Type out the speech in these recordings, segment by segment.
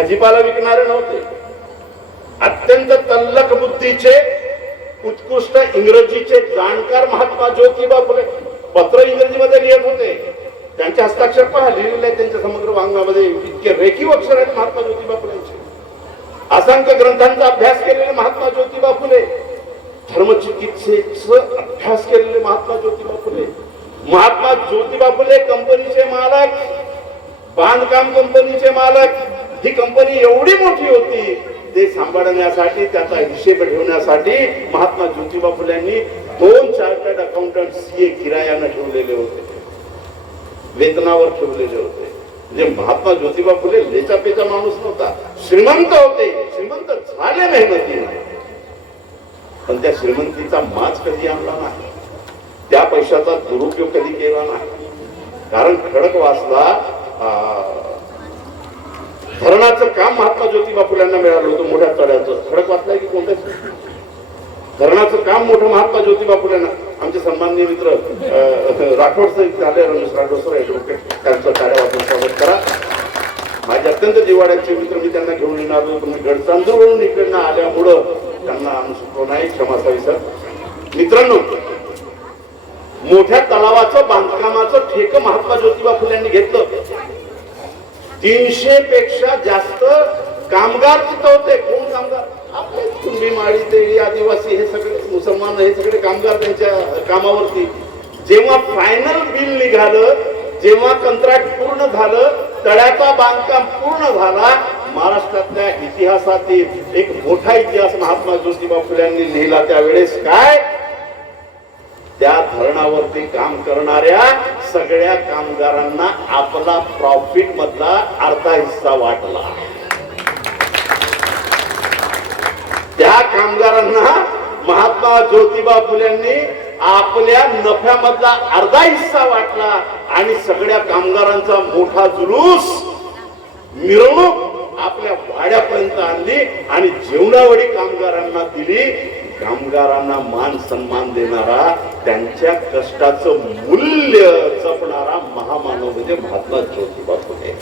भाजीपाला विकणारे नव्हते. अत्यंत तल्लख बुद्धीचे, उत्कृष्ट इंग्रजीचे जाणकार महात्मा ज्योतिबा फुले पत्र इंग्रजीमध्ये लिहित होते. त्यांचे हस्ताक्षर पहा, लिहिलेले आहे त्यांच्या समग्र वाङ्मयामध्ये. इतके रेखीव अक्षर आहेत महात्मा ज्योतिबा फुलेंचे. असंख्य ग्रंथांचा अभ्यास केलेले महात्मा ज्योतिबा फुले, धर्मचिकित्सेचा अभ्यास केलेले महात्मा ज्योतिबा फुले. महात्मा ज्योतिबा फुले कंपनीचे मालक, बांधकाम कंपनीचे मालक. ही कंपनी एवढी मोठी होती, ते सांभाळण्यासाठी, त्याचा हिशेब ठेवण्यासाठी महात्मा ज्योतिबा फुल्यांनी 2 चार्टर्ड अकाउंटंट सीए किरायाने ठेवलेले होते, वेतनावर ठेवलेले होते. म्हणजे महात्मा ज्योतिबा फुले लेचापेचा माणूस नव्हता. श्रीमंत होते, श्रीमंत झाले मेहनतीने, पण त्या श्रीमंतीचा माज कधी आणला नाही, त्या पैशाचा दुरुपयोग कधी केला नाही. कारण खडकवासला धरणाचं काम महात्मा ज्योतिबा फुल्यांना मिळालं होतं. मोठ्या तळ्याचं खडकवासला की कोणत्या धरणाचं काम मोठं महात्मा ज्योतिबा फुल्यांना. आमचे सन्माननीय मित्र राठोड सर झाले, रमेश राठोड सर ऍडव्होकेट, त्यांचं टाळ्या वाजवून स्वागत करा. माझे अत्यंत जिव्हाळ्याचे मित्र, मी त्यांना घेऊन येणार होतो, पण गडचांदूरवरून इकडनं आल्यामुळं त्यांना आणू शकलो नाही, क्षमा असावी सर. मित्रांनो, मोठ्या तलावाचं बांधकामाचं ठेक महात्मा ज्योतिबा फुल्यांनी घेतलं. 300 पेक्षा जास्त कामगार तिथं होते. कोण कामगार? आपले कुंभी, माळी, तेळी, आदिवासी, हे सगळे मुसलमान, हे सगळे कामगार त्यांच्या कामावरती. जेव्हा फायनल बिल निघालं, जेव्हा कंत्राट पूर्ण झालं, तळ्याचा बांधकाम पूर्ण झाला, महाराष्ट्रातल्या इतिहासातील एक मोठा इतिहास महात्मा ज्योतिबा फुल्यांनी लिहिला. त्यावेळेस काय, त्या धरणावरती काम करणाऱ्या सगळ्या कामगारांना आपला प्रॉफिट मधला अर्धा हिस्सा वाटला. त्या कामगारांना महात्मा ज्योतिबा फुल्यांनी आपल्या नफ्यामधला अर्धा हिस्सा वाटला आणि सगळ्या कामगारांचा मोठा जुलूस, मिरवणूक आपल्या वाड्यापर्यंत आणली आणि जेवणावळी कामगारांना दिली. कामगारांना मान सन्मान देणारा, त्यांच्या कष्टाचं मूल्य जपणारा महामानव म्हणजे महात्मा ज्योतिबा फुले.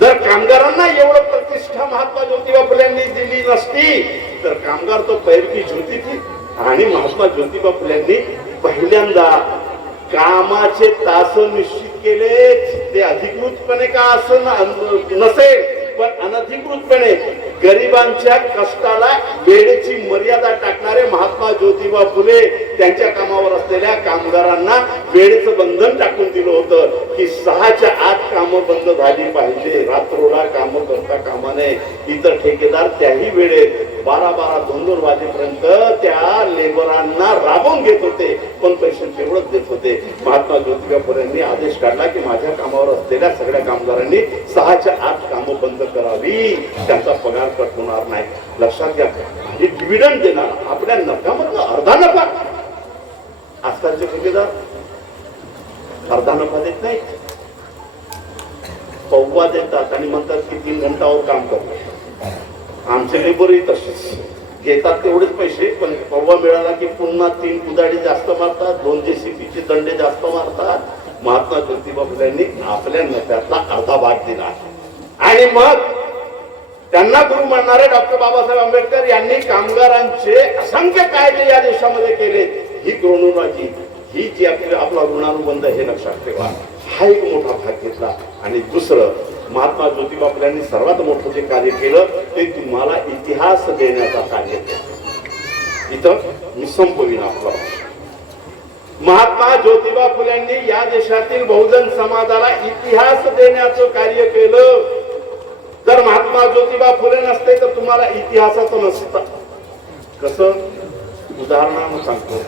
जर कामगारांना एवढं प्रतिष्ठा महात्मा ज्योतिबा फुल्यांनी दिली नसती तर कामगार तो पैरकी ज्योती थी. आणि महात्मा ज्योतिबा फुल्यांनी पहिल्यांदा कामाचे तास निश्चित केले. ते अधिकृतपणे का असं नसेल, पण अनधिकृतपणे गरिबांच्या कष्टाला वेळेची मर्यादा टाकणारे महात्मा ज्योतिबा फुले त्यांच्या कामावर असलेल्या कामगारांना वेळेचं बंधन टाकून दिलं होतं की 6च्या आत कामं बंद झाली पाहिजे, रात्रोळा कामं करता कामा नये. इतर ठेकेदार त्याही वेळेत 12-12, 2-2 वाजेपर्यंत त्या लेबरांना राबवून घेत होते, पण पैसे तेवढंच देत होते. महात्मा ज्योतिबा फुलेंनी आदेश काढला की माझ्या कामावर असलेल्या सगळ्या कामगारांनी 6च्या आत कामं बंद करावी, त्यांचा पगार कट होणार नाही. लक्षात घ्या, हे डिव्हिडंड देणार, आपल्या नफ्यामधला अर्धा नफा. आजकालचे ठेकेदार अर्धा नफा देत नाही, पौवा देतात आणि म्हणतात की 3 घंटावर काम करतो. आमचे लेबरही तसेच घेतात तेवढेच पैसे, पण पौवा मिळाला की पुन्हा 3 कुदाडी जास्त मारतात, 2 JCBचे दंडे जास्त मारतात. महात्मा ज्योतिबा फुल्यांनी आपल्या नफ्यातला अर्धा भाग दिला आणि मग त्यांना गुरु मानणारे डॉक्टर बाबासाहेब आंबेडकर यांनी कामगारांचे असंख्य कायदे या देशामध्ये केले. ही क्रोनॉलॉजी, ही जी आपला ऋणानुबंध, हे लक्षात ठेवा. हा एक मोठा भाग घेतला. आणि दुसरं, महात्मा ज्योतिबा फुल्यांनी सर्वात मोठं जे कार्य केलं ते तुम्हाला इतिहास देण्याचा कार्य केलं. इथं मी संपवीन आपला. महात्मा ज्योतिबा फुल्यांनी या देशातील बहुजन समाजाला इतिहास देण्याचं कार्य केलं. जर महात्मा ज्योतिबा फुले नसते तर तुम्हाला इतिहासाचं नसतं. कसं? उदाहरणानं सांगतो.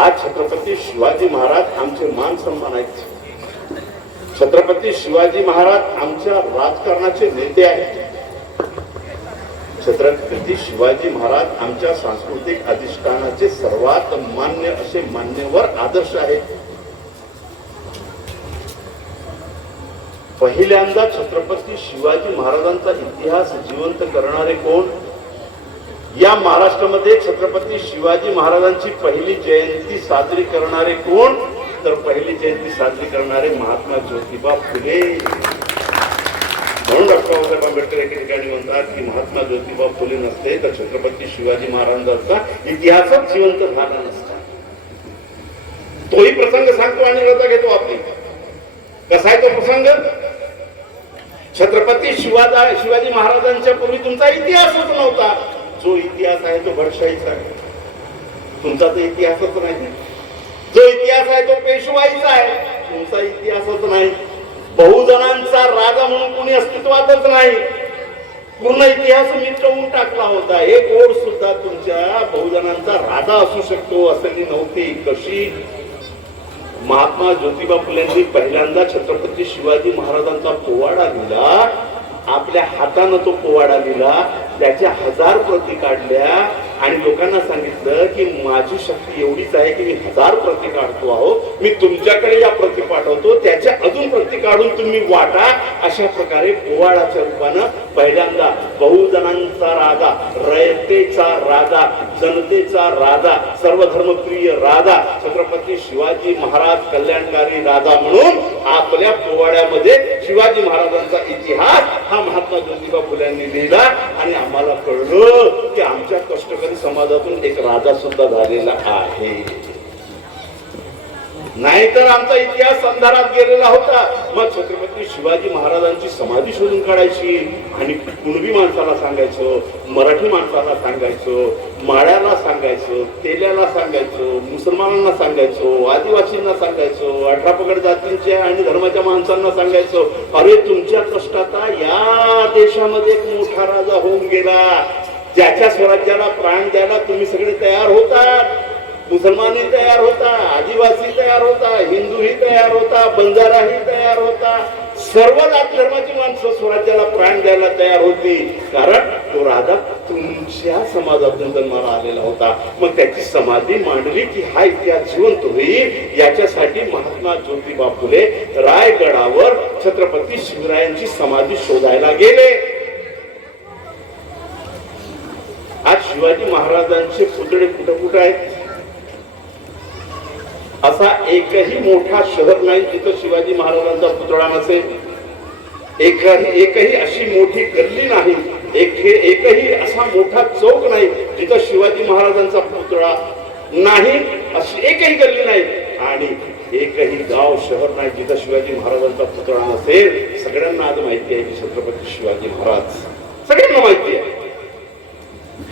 आज छत्रपती शिवाजी महाराज आमचे मान सन्मान आहेत. छत्रपती शिवाजी महाराज आमच्या राजकारणाचे नेते आहेत. छत्रपती शिवाजी महाराज आमच्या सांस्कृतिक अधिष्ठानाचे सर्वात मान्य असे मान्यवर आदर्श आहेत. पहिल्यांदा छत्रपती शिवाजी महाराजांचा इतिहास जिवंत करणारे कोण? या महाराष्ट्रामध्ये छत्रपती शिवाजी महाराजांची पहिली जयंती साजरी करणारे कोण? तर पहिली जयंती साजरी करणारे महात्मा ज्योतिबा फुले. म्हणून म्हणून डॉक्टर बाबासाहेब आंबेडकर एके ठिकाणी म्हणतात की महात्मा ज्योतिबा फुले नसते तर छत्रपती शिवाजी महाराजांचा इतिहासच जिवंत झाला नसता. तोही प्रसंग सांगतो आणि रजा घेतो आपली. कसा आहे तो प्रसंग? छत्रपती शिवाजी महाराजांच्या पूर्वी तुमचा इतिहासच नव्हता. जो इतिहास आहे तो घडशाहीचा आहे, तुमचा तर इतिहासच नाही. जो इतिहास आहे तो पेशवाईचा आहे, तुमचा इतिहासच नाही. बहुजनांचा राजा म्हणून कोणी अस्तित्वातच नाही. पूर्ण इतिहास मिटवून टाकला होता. एक ओळ सुद्धा तुमच्या बहुजनांचा राजा असू शकतो असं नव्हती. कशी? महात्मा ज्योतिबा फुलेंनी पहिल्यांदा छत्रपती शिवाजी महाराजांचा पोवाडा लिहिला. आपल्या हातानं तो पोवाडा लिहिला, त्याच्या 1000 प्रती काढल्या आणि लोकांना सांगितलं की माझी शक्ती एवढीच आहे की मी 1000 प्रती काढतो आहो, मी तुमच्याकडे या प्रती पाठवतो, त्याच्या अजून प्रती काढून तुम्ही वाटा. अशा प्रकारे पोवाडाच्या रूपानं पहिल्यांदा बहुजनांचा राजा, रयतेचा राजा, जनतेचा राजा, सर्वधर्मप्रिय राजा छत्रपती शिवाजी महाराज कल्याणकारी राजा म्हणून आपल्या पोवाड्यामध्ये शिवाजी महाराजांचा इतिहास हा महात्मा ज्योतिबा फुल्यांनी लिहिला. आणि आम्हाला कळलं की आमच्या कष्टकरी समाजातून एक राजा सुद्धा झालेला आहे. नाहीतर आमचा इतिहास अंधारात गेलेला होता. मग छत्रपती शिवाजी महाराजांची समाधी शोधून काढायची आणि कुणबी माणसाला सांगायचं, मराठी माणसाला सांगायचं, माळ्याला सांगायचं, तेल्याला सांगायचं, मुसलमानांना सांगायचो, आदिवासींना सांगायचो, 18 पगड जातींच्या आणि धर्माच्या माणसांना सांगायचो, अरे तुमच्या कष्टाचा या देशामध्ये एक मोठा राजा होऊन गेला, ज्याच्या स्वराज्याला प्राण द्यायला तुम्ही सगळे तयार होतात. मुसलमानही तयार होता, आदिवासी तयार होता, हिंदूही तयार होता, बंजाराही तयार होता. सर्व जात धर्माची माणसं स्वराज्याला प्राण द्यायला तयार होती. कारण तो राजा तुमच्या समाजातून जन्माला आलेला होता. मग त्याची समाधी मांडली की हा इतिहास जिवंत होईल. याच्यासाठी महात्मा ज्योतिबा फुले रायगडावर छत्रपती शिवरायांची समाधी शोधायला गेले. आज शिवाजी महाराजांचे पुतळे कुठं कुठं आहेत? असा एकही मोठा शहर नाही जिथं शिवाजी महाराजांचा पुतळा नसेल. एकही अशी मोठी गल्ली नाही, एकही असा मोठा चौक नाही जिथं शिवाजी महाराजांचा पुतळा नाही. अशी एकही गल्ली नाही आणि एकही गाव शहर नाही जिथं शिवाजी महाराजांचा पुतळा नसेल. सगळ्यांना आज माहिती आहे की छत्रपती शिवाजी महाराज, सगळ्यांना माहिती आहे.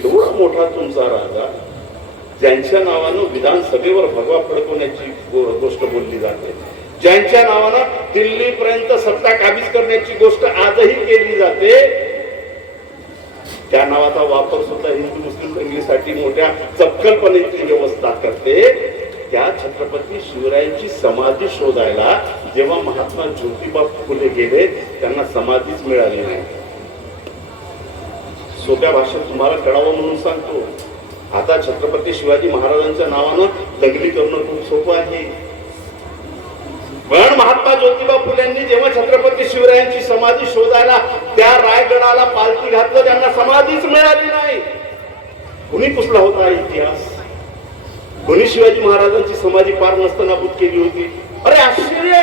एवढा मोठा तुमचा राजा, ज्यांच्या नावानं विधानसभेवर भगवा फडकवण्याची गोष्ट बोलली जाते, ज्यांच्या नावानं दिल्लीपर्यंत सत्ता काबीज करण्याची गोष्ट आजही केली जाते, त्या नावाचा वापर सुद्धा हिंदू मुस्लिम दंगलीसाठी मोठ्या चपखलपणेची व्यवस्था करते. त्या छत्रपती शिवरायांची समाधी शोधायला जेव्हा महात्मा ज्योतिबा फुले गेले, त्यांना समाधीच मिळाली नाही. सोप्या भाषेत तुम्हाला कळावं म्हणून सांगतो, आता छत्रपती शिवाजी महाराजांच्या नावानं दंगली करणं खूप सोपं आहे. पण महात्मा ज्योतिबा फुलेंनी जेव्हा छत्रपती शिवरायांची समाधी शोधायला त्या रायगडाला पालथी घातलं, त्यांना समाधीच मिळाली नाही. कुणी पुसला होता इतिहास? कुणी शिवाजी महाराजांची समाधी पार नसताना नाबूद केली होती? अरे आश्चर्य,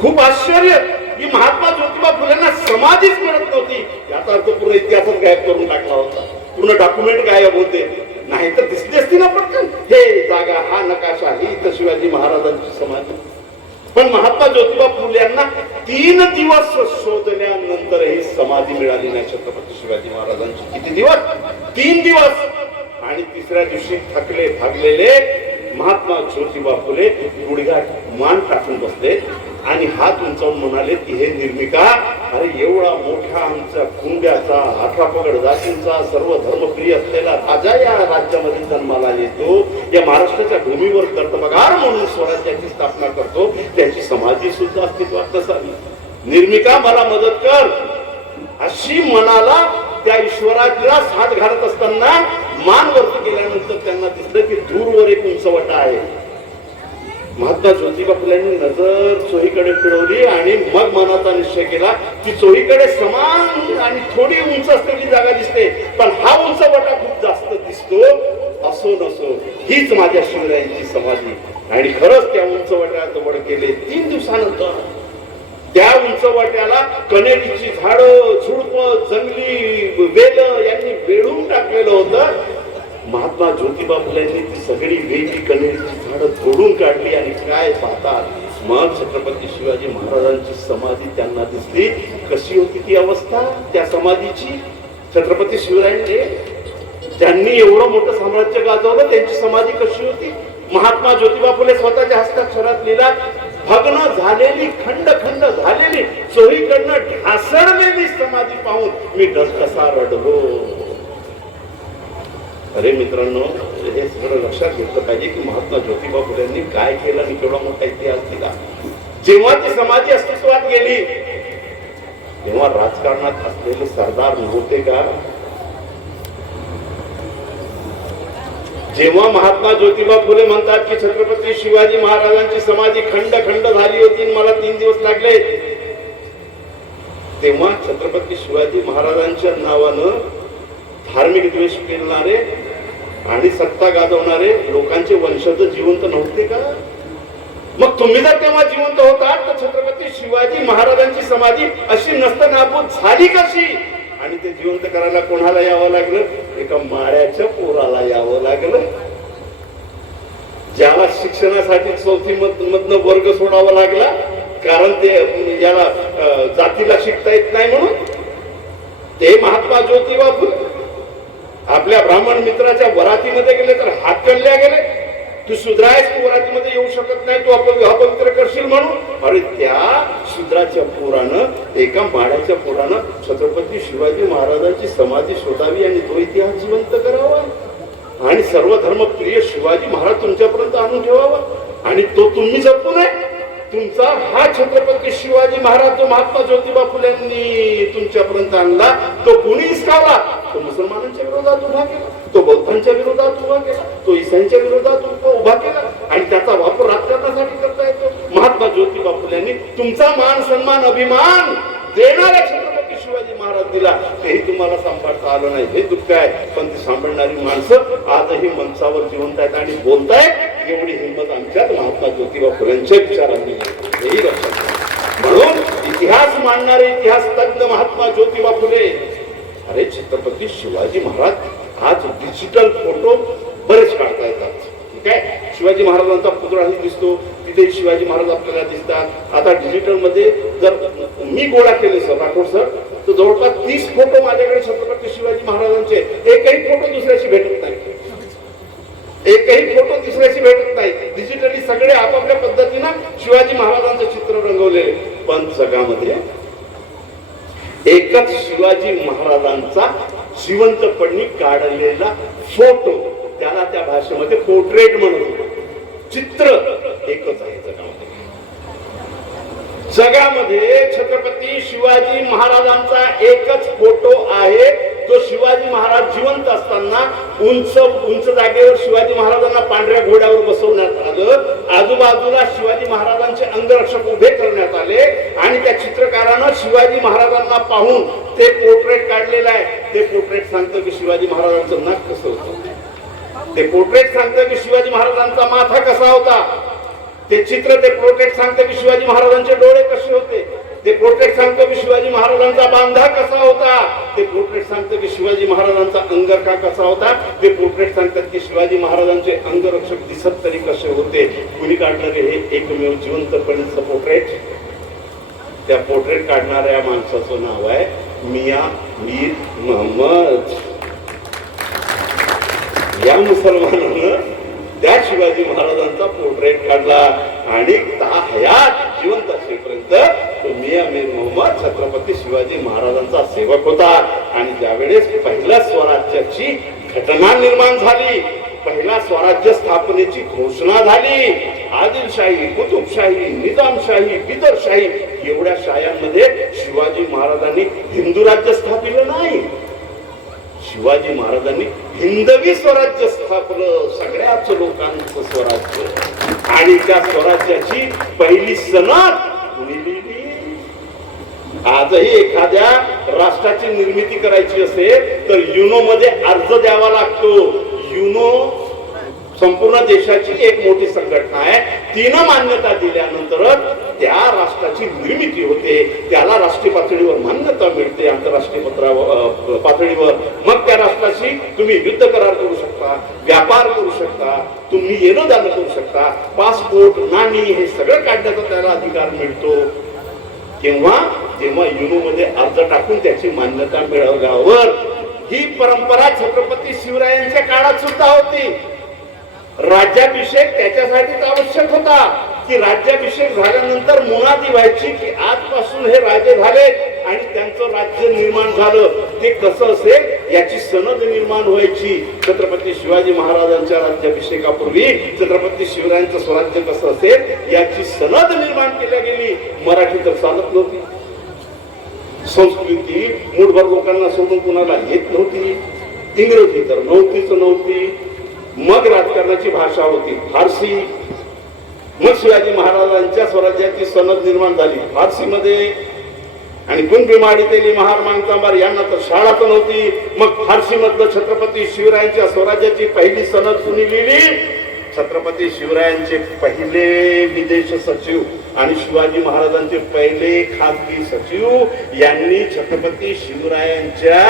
खूप आश्चर्य की महात्मा ज्योतिबा फुलेंना समाधीच मिळत नव्हती. याचा अर्थ पूर्ण इतिहासच गायब करून टाकला होता, पूर्ण डॉक्युमेंट गायब होते. नाही तर दिसली असती ना पटकन, हे जागा, हा नकाशा, ही तर शिवाजी महाराजांची समाधी. पण महात्मा ज्योतिबा फुले यांना 3 दिवस शोधल्यानंतरही समाधी मिळाली नाही छत्रपती शिवाजी महाराजांची. किती दिवस? 3 दिवस. आणि तिसऱ्या दिवशी थकले भागलेले महात्मा ज्योतिबा फुले गुडघ्यात मान टाकून बसले आणि हात उंचावून म्हणाले की हे निर्मिका, अरे एवढा मोठा आमच्या कुंड्याचा, 18 पगड जातींचा, सर्व धर्मप्रिय असलेला राजा या राज्यामध्ये जन्माला येतो, या महाराष्ट्राच्या भूमीवर कर्तबगार म्हणून स्वराज्याची स्थापना करतो, त्याची समाधी सुद्धा अस्तित्वात नसावी. निर्मिका मला मदत कर, अशी मनाला त्या ईश्वराला हात घालत असताना मान वरती केल्यानंतर त्यांना दिसलं की दूरवर एक उंचवटा आहे. महात्मा ज्योतिबा फुलेंनी नजर चोहीकडे फिरवली आणि मग मनाचा निश्चय केला की चोहीकडे समान आणि थोडी उंच असलेली जागा दिसते, पण हा उंचवटा खूप जास्त दिसतो. असो नसो, हीच माझ्या शिवरायांची समाधी. आणि खरंच त्या उंचवट्याजवळ गेले. 3 दिवसानंतर त्या उंच चव्हाट्याला कनेरीची झाडं झुडपं जंगली वेल यांनी वेढून टाकलेलं होतं. महात्मा ज्योतिबा फुलेंनी ती सगळी वेली कनेरीची झाडं तोडून काढली आणि काय पाहतात मग छत्रपती शिवाजी महाराजांची समाधी त्यांना दिसली. कशी होती ती अवस्था त्या समाधीची? छत्रपती शिवरायांनी ज्यांनी एवढं मोठं साम्राज्य गाजवलं त्यांची समाधी कशी होती? महात्मा ज्योतिबा फुले स्वतःच्या हस्ताक्षरात लिहिला, भग्न झालेली खंड खंड झालेली चोहीकडनं ढासळलेली समाधी पाहून मी कसा रडलो. अरे मित्रांनो, हे सगळं लक्षात घेतलं पाहिजे की महात्मा ज्योतिबा फुलेंनी काय केलं आणि केवढा मोठा इतिहास दिला. जेव्हा ती समाधी अस्तित्वात गेली तेव्हा राजकारणात असलेले सरदार नव्हते का? जेव्हा महात्मा ज्योतिबा फुले म्हणतात की छत्रपती शिवाजी महाराजांची समाधी खंड खंड झाली होती मला 3 दिवस लागले, तेव्हा छत्रपती शिवाजी महाराजांच्या नावानं धार्मिक द्वेष पेलणारे आणि सत्ता गाजवणारे लोकांचे वंशज जिवंत नव्हते का? मग तुम्ही जर तेव्हा जिवंत होता तर छत्रपती शिवाजी महाराजांची समाधी अशी नस्तनाबूत झाली कशी? आणि ते जिवंत करायला कोणाला यावं लागलं? एका माळ्याच्या पोराला यावं लागलं, ज्याला शिक्षणासाठी 4थी मधनं वर्ग सोडावा लागला कारण ते याला जातीला शिकता येत नाही म्हणून. ते महात्मा ज्योतिबा फुले आपल्या ब्राह्मण मित्राच्या वरातीमध्ये गेले तर हात कळल्या गेले. तू शूद्रायस, तू वरातीमध्ये येऊ शकत नाही, तू आपण अपवित्र करशील म्हणून. अरे त्या शूद्राच्या पोरानं एका माड्याच्या पोरानं छत्रपती शिवाजी महाराजांची समाधी शोधावी आणि तो इतिहास जिवंत करावा आणि सर्व धर्मप्रिय शिवाजी महाराज तुमच्यापर्यंत आणून ठेवावा आणि तो तुम्ही जपू नये. तुमचा हा छत्रपती शिवाजी महाराज जो महात्मा ज्योतिबा फुलेंनी तुमच्यापर्यंत आणला तो कोणी हिसकावला? तो मुसलमानांच्या विरोधात उभा केला, तो बौद्धांच्या विरोधात उभा केला, तो ईसांच्या विरोधात उभा केला आणि त्याचा वापर राजकारणासाठी करता येतो. महात्मा ज्योतिबा फुलेंनी तुमचा मान सन्मान अभिमान देणारा छत्रपती शिवाजी महाराज दिला, तेही तुम्हाला सांभाळता आलं नाही. हे दुःख आहे. पण ती सांभाळणारी माणसं आजही मंचावर जिवंत आहेत आणि बोलतायत. एवढी हिंमत आमच्यात महात्मा ज्योतिबा फुलेंच्या विचारांनी हेही लक्षात. म्हणून इतिहास मांडणारे इतिहास तज्ञ महात्मा ज्योतिबा फुले. अरे छत्रपती शिवाजी महाराज आज डिजिटल फोटो बरेच काढता येतात, ठीक आहे. शिवाजी महाराजांचा पुतळाही दिसतो, तिथे शिवाजी महाराज आपल्याला दिसतात. आता डिजिटल मध्ये जर मी गोळा केले सर राठोड सर तर जवळपास 30 फोटो माझ्याकडे छत्रपती शिवाजी महाराजांचे. एकही फोटो दुसऱ्याशी भेटत नाही, एकही फोटो दुसऱ्याशी भेटत नाही. डिजिटली सगळे आपापल्या पद्धतीनं शिवाजी महाराजांचं चित्र रंगवलेले. पण जगामध्ये एकच शिवाजी महाराजांचा जिवंतपणी काढलेला फोटो, त्याला त्या भाषेमध्ये पोर्ट्रेट म्हणत होतो. चित्र एकच आहे जगामध्ये. जगामध्ये छत्रपती शिवाजी महाराजांचा एकच फोटो आहे. तो शिवाजी महाराज जिवंत असताना उंच जागेवर शिवाजी महाराजांना पांढऱ्या घोड्यावर बसवण्यात आलं. आजूबाजूला शिवाजी महाराजांचे अंगरक्षक उभे करण्यात आले आणि त्या चित्रकारानं शिवाजी महाराजांना पाहून ते पोर्ट्रेट काढलेलं आहे. ते पोर्ट्रेट सांगतं की शिवाजी महाराजांचं नाक कसं होतं, ते पोर्ट्रेट सांगतं की शिवाजी महाराजांचा माथा कसा होता, ते चित्र ते पोर्ट्रेट सांगतं की शिवाजी महाराजांचे डोळे कसे होते, ते पोर्ट्रेट सांगतं की शिवाजी महाराजांचा बांधा कसा होता, ते पोर्ट्रेट सांगतं की शिवाजी महाराजांचा अंगरखा कसा होता, ते पोर्ट्रेट सांगतात की शिवाजी महाराजांचे अंगरक्षक दिसत तरी कसे होते. कुणी काढणारे हे एकमेव जिवंतपणीचं पोर्ट्रेट. त्या पोर्ट्रेट काढणाऱ्या माणसाचं नाव आहे मिया मीर मोहम्मद. या मुसलमानानं त्या शिवाजी महाराजांचा पोर्ट्रेट काढला आणि हयात जिवंत असेपर्यंत तो मिया मीर मोहम्मद छत्रपती शिवाजी महाराजांचा सेवक होता. आणि ज्यावेळेस पहिल्या स्वराज्याची घटना निर्माण झाली, पहिला स्वराज्य स्थापनेची घोषणा झाली, आदिलशाही, कुतुबशाही, निजामशाही, बिदरशाही एवढ्या शायांमध्ये शिवाजी महाराजांनी हिंदू राज्य स्थापिलं नाही. शिवाजी महाराजांनी हिंदवी स्वराज्य स्थापलं, सगळ्याच लोकांचं स्वराज्य. आणि त्या स्वराज्याची पहिली सनद कुणी लिहिली? आजही एखाद्या राष्ट्राची निर्मिती करायची असेल तर युनो मध्ये अर्ज द्यावा लागतो. युनो संपूर्ण देशाची एक मोठी संघटना आहे. तिनं मान्यता दिल्यानंतर त्या राष्ट्राची निर्मिती होते, त्याला राष्ट्रीय पातळीवर मान्यता मिळते, आंतरराष्ट्रीय पातळीवर. मग त्या राष्ट्राशी तुम्ही युद्ध करार करू शकता, व्यापार करू शकता, तुम्ही येणं जाणं करू शकता, पासपोर्ट, नाणी हे सगळं काढण्याचा त्याला अधिकार मिळतो. जेव्हा युनो मध्ये अर्ज टाकून त्याची मान्यता मिळवल्यावर ही परंपरा छत्रपती शिवरायांच्या काळात सुद्धा होती. राज्याभिषेक त्याच्यासाठीच आवश्यक होता की राज्याभिषेक झाल्यानंतर मुनादी व्हायची की आजपासून हे राजे झाले आणि त्यांचं राज्य निर्माण झालं. ते कसं असेल याची सनद निर्माण व्हायची. छत्रपती शिवाजी महाराजांच्या राज्याभिषेकापूर्वी छत्रपती शिवरायांचं स्वराज्य कसं असेल याची सनद निर्माण केल्या गेली. मराठी तर चालत नव्हती, संस्कृती मूठभर लोकांना सोडून कुणाला येत नव्हती, इंग्रजी तर नव्हती. मग राजकारणाची भाषा होती फारसी. मग शिवाजी महाराजांच्या स्वराज्याची सनद निर्माण झाली फारसीमध्ये. आणि कुंभी माडितेली महार मांगतांबार यांना तर शाळा तर नव्हती. मग फारसी मधलं छत्रपती शिवरायांच्या स्वराज्याची पहिली सनद कुणी लिहिली? छत्रपती शिवरायांचे पहिले विदेश सचिव आणि शिवाजी महाराजांचे पहिले खासगी सचिव यांनी छत्रपती शिवरायांच्या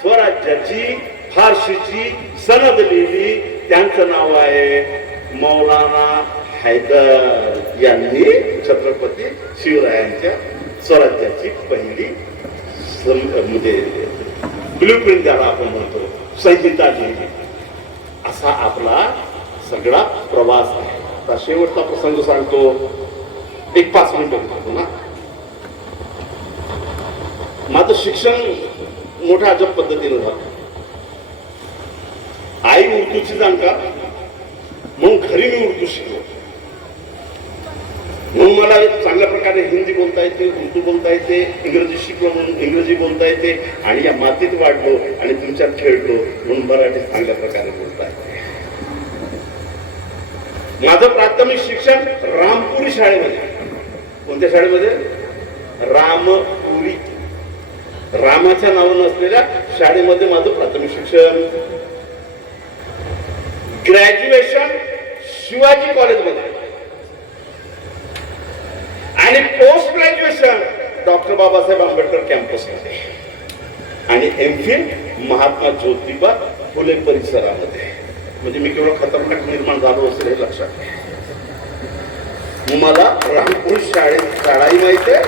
स्वराज्याची फारसीची सनद लिहिली. त्यांचं नाव आहे मौलाना हैदर यांनी छत्रपती शिवरायांच्या स्वराज्याची पहिली म्हणजे ब्लूप्रिंट ज्याला आपण म्हणतो संहिता लिहिली. असा आपला सगळा प्रवास आहे. आता शेवटचा प्रसंग सांगतो, एक 5 मिनिटं सांगतो ना. माझं शिक्षण मोठ्या अजब पद्धतीनं झालं. आई उर्दूची जाणकार म्हणून घरी मी उर्दू शिकलो. म्हणून मला चांगल्या प्रकारे हिंदी बोलता येते, उर्दू बोलता येते, इंग्रजी शिकलो म्हणून इंग्रजी बोलता येते. आणि या मातीत वाढलो आणि तुमच्यात खेळलो म्हणून मराठी चांगल्या प्रकारे बोलता येते. माझं प्राथमिक शिक्षण रामपुरी शाळेमध्ये. कोणत्या शाळेमध्ये? रामपुरी, रामाच्या नावानं असलेल्या शाळेमध्ये माझं प्राथमिक शिक्षण. ग्रॅज्युएशन शिवाजी कॉलेजमध्ये आणि post graduation doctor Babasaheb Ambedkar कॅम्पसमध्ये आणि एमफिल महात्मा ज्योतिबा फुले परिसरामध्ये. म्हणजे मी केवळ खतरनाक निर्माण झालो असेल हे लक्षात घ्या. मला रामपूर शाळाही माहिती आहे,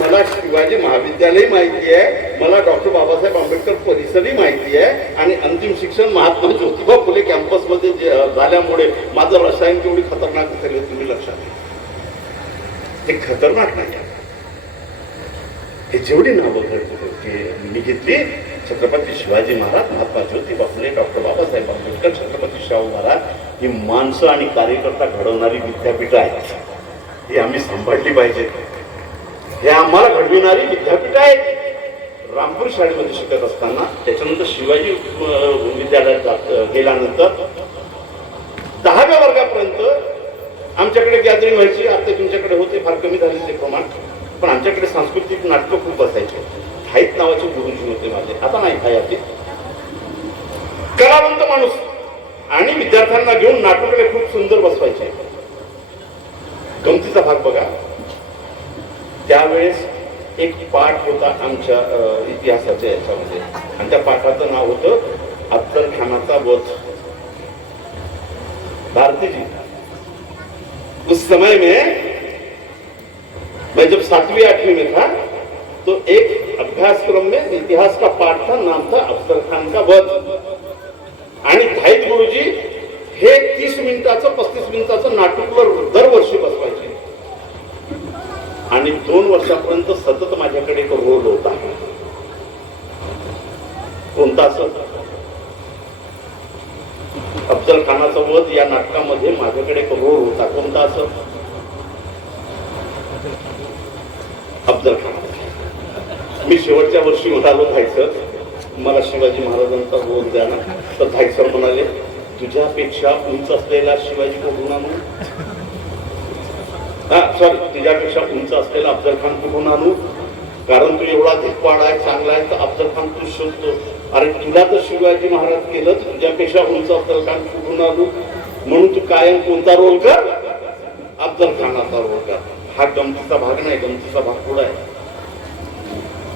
मला शिवाजी महाविद्यालय माहिती आहे, मला डॉक्टर बाबासाहेब आंबेडकर परिसरही माहिती आहे. आणि अंतिम शिक्षण महात्मा ज्योतिबा फुले कॅम्पस मध्ये झाल्यामुळे माझं रसायन केवढी खतरनाक असेल तुम्ही लक्षात घ्या. ते खतरनाक नाही. हे जेवढी नावं मी घेतली, छत्रपती शिवाजी महाराज, महात्मा ज्योतिबा फुले, डॉक्टर बाबासाहेब आंबेडकर, छत्रपती शाहू महाराज ही माणसं आणि कार्यकर्ता घडवणारी विद्यापीठ आहेत. ही आम्ही सांभाळली पाहिजेत. हे आम्हाला घडविणारी विद्यापीठ आहेत. रामपूर शाळेमध्ये शिकत असताना, त्याच्यानंतर शिवाजी विद्यालयात गेल्यानंतर 10व्या वर्गापर्यंत आमच्याकडे गॅदरिंग व्हायची. आता तुमच्याकडे होते, फार कमी झाले ते प्रमाण. पण आमच्याकडे सांस्कृतिक नाटकं खूप बसायचे. थाईत नावाचे गुरुजी होते माझे, आता नाही थाई आपली. कलावंत माणूस आणि विद्यार्थ्यांना घेऊन नाटकाकडे खूप सुंदर बसवायचे. गमतीचा भाग बघा, त्यावेळेस एक पाठ होता आमच्या इतिहासाच्या याच्यामध्ये आणि त्या पाठाचं नाव होतं अफजल खानाचा वध. भारती जी, उस समय में मैं जब 7वीं 8वीं में था तो एक अभ्यासक्रम में इतिहास का पाठ था, नाम था अफजल खान का वध. आणि धाईत गुरुजी हे 30 मिनिटाचं 35 मिनिटाचं नाटक दरवर्षी बसवायचे. आणि 2 वर्षापर्यंत सतत माझ्याकडे एक रोल होता. कोणता? असं अफजल खानाचा वध या नाटकामध्ये माझ्याकडे एक रोल होता. कोणता? असं अफजल खान. मी शेवटच्या वर्षी म्हणालो धायसर मला शिवाजी महाराजांचा रोल द्या ना. तर धायसर म्हणाले तुझ्यापेक्षा उंच असलेला शिवाजी कुठून आणू? सॉरी, तुझ्यापेक्षा उंच असलेला अफजल खान कुठून आणू? कारण तू एवढा धिप्पाड आहे, चांगला आहे, तर अफजल खान तू शोधतो. अरे तुला तर शिवाजी महाराज केलं, तुझ्यापेक्षा उंच अफजल खान कुठून आणू? म्हणून तू कायम कोणता रोल कर? अफजल खानाचा रोल कर. हा गमतीचा भाग नाही, गमतीचा भाग पुढे आहे.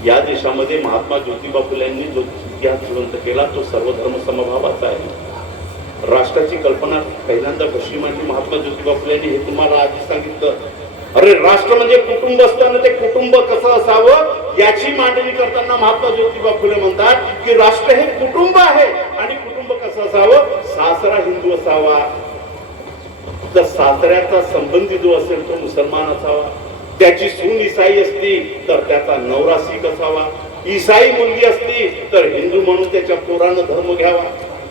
या देशामध्ये महात्मा ज्योतिबा फुल्यांनी जो इतिहास जिवंत केला तो सर्वधर्म समभावाचा आहे. राष्ट्राची कल्पना पहिल्यांदा कशी मांडली महात्मा ज्योतिबा फुल्यांनी हे तुम्हाला आधी सांगितलं. अरे राष्ट्र म्हणजे कुटुंब असताना ते कुटुंब कसं असावं याची मांडणी करताना महात्मा ज्योतिबा फुले म्हणतात की राष्ट्र हे कुटुंब आहे आणि कुटुंब कसं असावं, सासरा हिंदू असावा, तर सासऱ्याचा संबंधी जो असेल तो मुसलमान असावा, त्याची सून ईसाई असती तर त्याचा नवरा शीख असावा, ईसाई मुलगी असती तर हिंदू म्हणून त्याच्या पोरानं धर्म घ्यावा,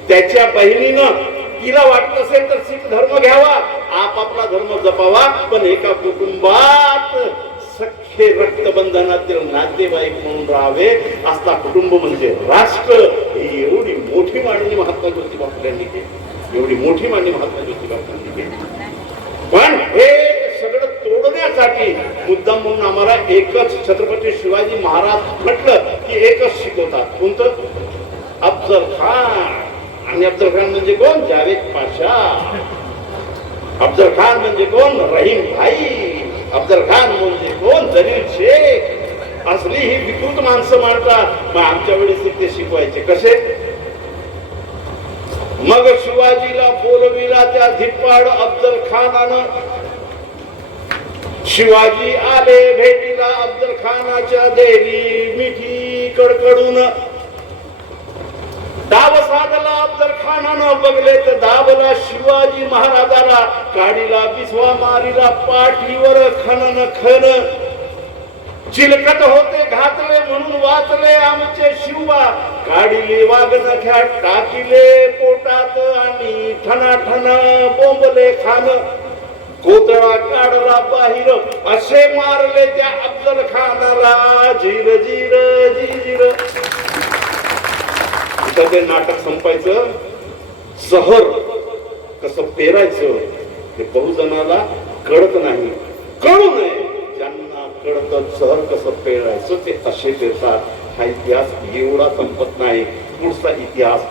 त्याच्या बहिणीनं तिला वाटत असेल तर शीख धर्म घ्यावा, आपापला धर्म जपावा, पण एका कुटुंबात सख्खे रक्तबंधनातील नातेवाईक म्हणून राहावे. असला कुटुंब म्हणजे राष्ट्र. ही एवढी मोठी मांडणी महात्मा ज्योतिबा फुल्यांनी केली, एवढी मोठी मांडणी महात्मा ज्योतिबा फुल्यांनी केली. पण हे सगळं तोडण्यासाठी मुद्दाम म्हणून आम्हाला एकच छत्रपती शिवाजी महाराज म्हटलं की एकच शिकवतात. कोणतं? अफजल खान. आणि अफजल खान म्हणजे कोण? जावेद पाशा. अफजल खान म्हणजे कोण? रहीम भाई. अफजल खान म्हणजे कोण? जलील शेख. असली ही विकृत माणसं मांडतात. मग आमच्या वेळेस ते शिकवायचे कसे? मग शिवाजीला बोलविला त्या धिप्पाड अफजल खानानं. शिवाजी आले भेटीला अफजल खानाच्या देवी मिठी कडकडून. दाब साधला अफजल खानानं बघले तर दाबला शिवाजी महाराजाला. काडीला बिस्वा मारीला पाठीवर खनन खन. चिलकत होते घातले म्हणून वाचले आमचे शिवबा. काढिले वाघनख्या टाकिले पोटात आणि ठणाठण बोंबले खान. कोतळा काढला बाहेर असे मारले त्या अफजल खानाला. जीर जीर जीर. ते नाटक संपायचं. सहर कसं पेरायचं ते बहुजनाला कळत नाही, कळू नये. ज्यांना कळत सहर कसं पेरायचं ते असे पेरतात. हा इतिहास एवढा संपत नाही. पुढचा इतिहास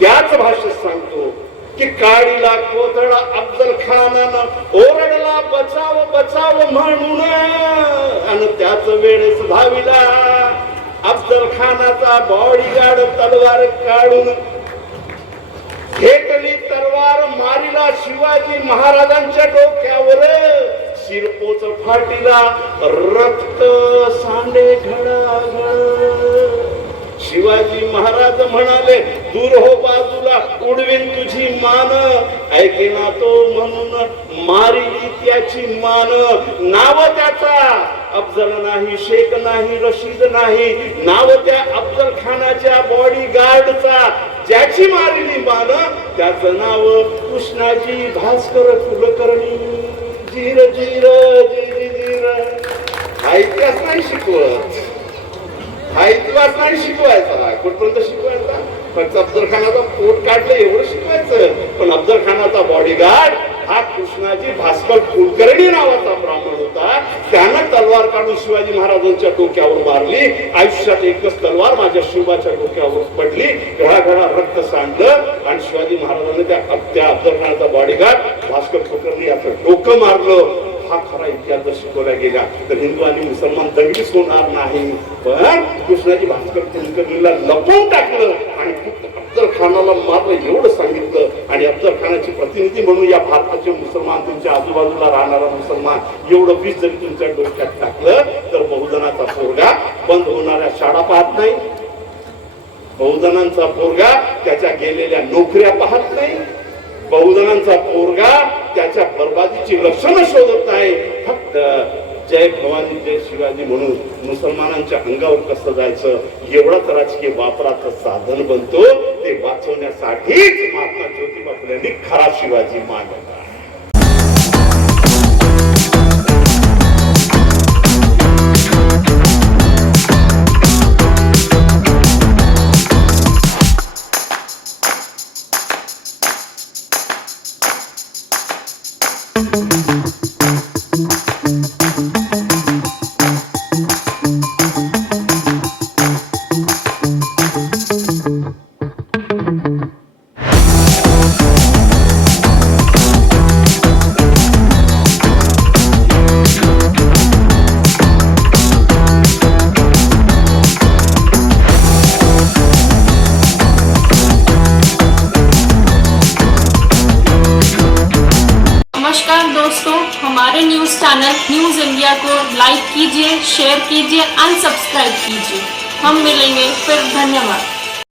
त्याच भाषेत सांगतो की काडीला कोथळा अफजल खानानं ओरडला बचाव बचाव म्हणून आणि त्याच वेळेस धाविला अफजल खानाचा बॉडीगार्ड तलवार काढून. घेतली तलवार मारिला शिवाजी महाराजांच्या डोक्यावर. शिरपोच फाटीला रक्त सांडे घडाघड. शिवाजी महाराज म्हणाले दूर हो बाजूला उडवीन तुझी मान. ऐकेना तो म्हणून मारिली त्याची मान. नाव त्याचा अफजल नाही, शेख नाही, रशीद नाही. नाव त्या अफजल खानाच्या बॉडीगार्डचा ज्याची मारिली मान त्याचं नाव कृष्णाजी भास्कर कुलकर्णी. जीर जीर जीर जीर. हा इतिहास नाही शिकवत, हा इतिहास नाही शिकवायचा. कुठपर्यंत शिकवायचा? फक्त अफजल खानाचा पोट काढलं एवढं शिकवायचं. पण अफजल खानाचा बॉडीगार्ड हा कृष्णाजी भास्कर कुलकर्णी नावाचा ब्राह्मण होता. त्यानं तलवार काढून शिवाजी महाराजांच्या डोक्यावर मारली. आयुष्यात एकच तलवार माझ्या शिवाच्या डोक्यावर पडली. घडाघडा रक्त सांडलं आणि शिवाजी महाराजांनी त्या अफजल खानाचा बॉडीगार्ड भास्कर कुलकर्णी याचं डोकं मारलं. हा खरा इतिहास जर शिकवला गेला तर हिंदू आणि मुसलमान दंगलीच होणार नाही. पण कृष्णाजी भास्कर कुलकर्णीला लपवून टाकलं आणि अफजल खानाला मारलं एवढं सांगितलं. आणि अफजल खानाचे प्रतिनिधी म्हणून या भारताचे मुसलमान, तुमच्या आजूबाजूला राहणारा मुसलमान, एवढं विष जरी तुमच्या डोक्यात टाकलं तर बहुजनाचा पोरगा बंद होणाऱ्या शाळा पाहत नाही, बहुजनांचा पोरगा त्याच्या गेलेल्या नोकऱ्या पाहत नाही, बहुजनांचा पोरगा त्याच्या बर्बादीची लक्षणं शोधत नाही. फक्त जय भवानी जय शिवाजी म्हणून मुसलमानांच्या अंगावर कसं जायचं एवढाच राजकीय वापराचं साधन बनतो. ते वाचवण्यासाठीच महात्मा ज्योतिबा फुल्यांनी खरा शिवाजी मांडला. हमारे न्यूज़ चैनल न्यूज़ इंडिया को लाइक कीजिए, शेयर कीजिए एंड सब्सक्राइब कीजिए। हम मिलेंगे फिर। धन्यवाद।